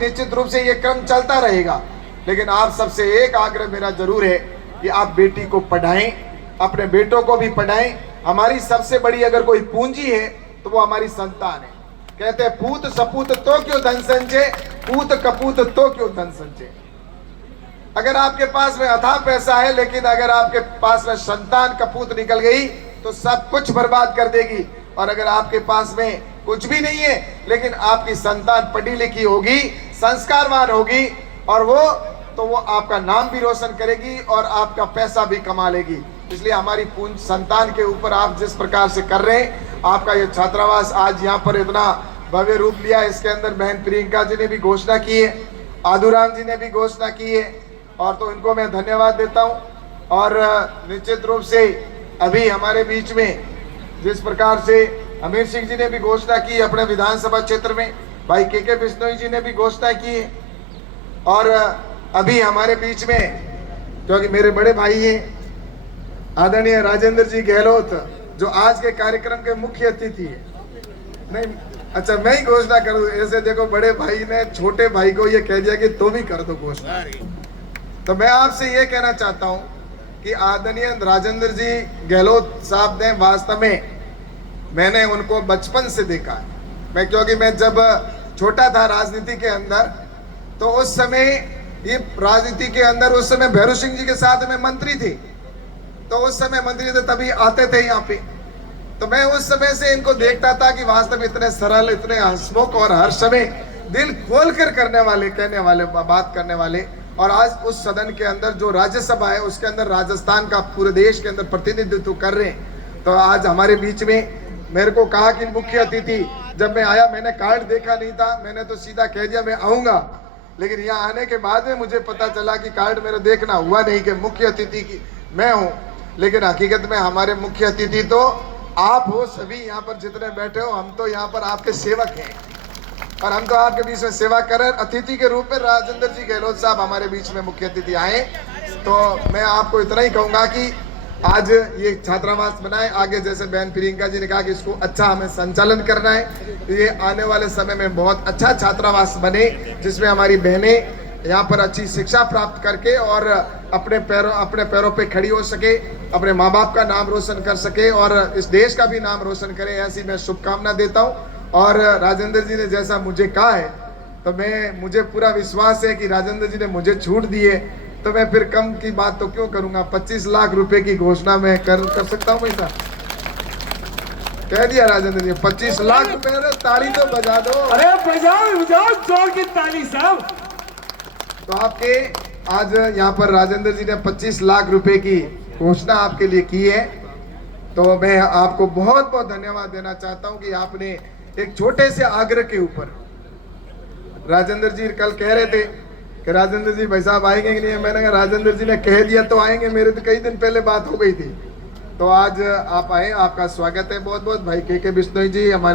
निश्चित रूप से ये क्रम चलता रहेगा, लेकिन आप सबसे एक आग्रह मेरा जरूर है कि आप बेटी को पढ़ाएं, अपने बेटों को भी पढ़ाएं। हमारी सबसे बड़ी अगर कोई पूंजी है तो वो हमारी संतान है। कहते हैं पूत सपूत तो क्यों धन संचय, पूत कपूत तो क्यों धन संचय। अगर आपके पास में अथाह पैसा है, लेकिन अगर आपके पास में संतान कपूत निकल गई तो सब कुछ बर्बाद कर देगी। और अगर आपके पास में कुछ भी नहीं है, लेकिन आपकी संतान पढ़ी लिखी होगी, संस्कारवान होगी, और वो आपका नाम भी रोशन करेगी और आपका पैसा भी कमा लेगी। इसलिए हमारी संतान के ऊपर आप जिस प्रकार से कर रहे हैं, आपका ये छात्रावास आज यहाँ पर इतना भव्य रूप लिया, इसके अंदर बहन प्रियंका जी ने भी घोषणा की है, आदुराम जी ने भी घोषणा की है, और तो इनको मैं धन्यवाद देता हूँ। और निश्चित रूप से अभी हमारे बीच में जिस प्रकार से अमीर सिंह जी ने भी घोषणा की अपने विधानसभा क्षेत्र में, भाई के बिश्नोई जी ने भी घोषणा की है, और अभी हमारे बीच में क्योंकि मेरे बड़े भाई हैं आदरणीय राजेंद्र जी गहलोत, जो आज के कार्यक्रम के मुख्य अतिथि है। नहीं, अच्छा मैं ही घोषणा कर दूं? ऐसे देखो, बड़े भाई ने छोटे भाई को ये कह दिया कि तुम ही कर दो घोषणा। तो मैं आपसे ये कहना चाहता हूं कि आदरणीय राजेंद्र जी गहलोत साहब ने, वास्तव में मैंने उनको बचपन से देखा है। क्योंकि मैं जब छोटा था राजनीति के अंदर, तो उस समय ये राजनीति के अंदर उस समय भैरू सिंह जी के साथ में मंत्री थे, तो उस समय मंत्री थे तभी आते थे यहाँ पे। तो मैं उस समय से इनको देखता था कि वास्तव में इतने सरल, इतने हंसमुख और हर समय दिल खोल कर करने वाले, कहने वाले, बात करने वाले। और आज उस सदन के अंदर जो राज्यसभा है उसके अंदर राजस्थान का पूरे देश के अंदर प्रतिनिधित्व कर रहे हैं। तो आज हमारे बीच में मेरे को कहा कि मुख्य अतिथि, जब मैं आया मैंने कार्ड देखा नहीं था, मैंने तो सीधा कह दिया मैं आऊंगा, लेकिन यहाँ आने के बाद में मुझे पता चला कि कार्ड मेरा देखना हुआ नहीं कि मुख्य अतिथि की मैं हूँ। लेकिन हकीकत में हमारे मुख्य अतिथि तो आप हो, सभी यहाँ पर जितने बैठे हो, हम तो यहाँ पर आपके सेवक हैं और हम तो आपके बीच में सेवा कर रहे हैं। अतिथि के रूप में राजेंद्र जी गहलोत साहब हमारे बीच में मुख्य अतिथि आए। तो मैं आपको इतना ही कहूँगा कि आज ये छात्रावास बनाए, आगे जैसे बहन प्रियंका जी ने कहा कि इसको अच्छा हमें संचालन करना है, ये आने वाले समय में बहुत अच्छा छात्रावास बने, जिसमें हमारी बहनें यहाँ पर अच्छी शिक्षा प्राप्त करके और अपने पैरों पे खड़ी हो सके, अपने माँ बाप का नाम रोशन कर सके और इस देश का भी नाम रोशन करे, ऐसी मैं शुभकामना देता हूँ। और राजेंद्र जी ने जैसा मुझे कहा है, तो मुझे पूरा विश्वास है कि राजेंद्र जी ने मुझे छूट दी है, तो मैं फिर कम की बात तो क्यों करूंगा। 25 लाख रुपए की घोषणा मैं कर सकता हूँ पैसा, कह दिया राजेंद्र जी 25 लाख रुपए। ताली तो बजा दो, अरे बजाओ जोर की ताली साहब। तो आपके आज यहाँ पर राजेंद्र जी ने 25 लाख रुपए की घोषणा आपके लिए की है, तो मैं आपको बहुत बहुत धन्यवाद देना चाहता हूँ कि आपने एक छोटे से आग्रह के ऊपर, राजेंद्र जी कल कह रहे थे कि राजेंद्र जी भाई साहब आएंगे कि नहीं, मैंने कहा राजेंद्र जी ने कह दिया तो आएंगे, मेरे तो कई दिन पहले बात हो गई थी। तो आज आप आए, आपका स्वागत है बहुत बहुत। भाई के बिश्नोई जी हमारे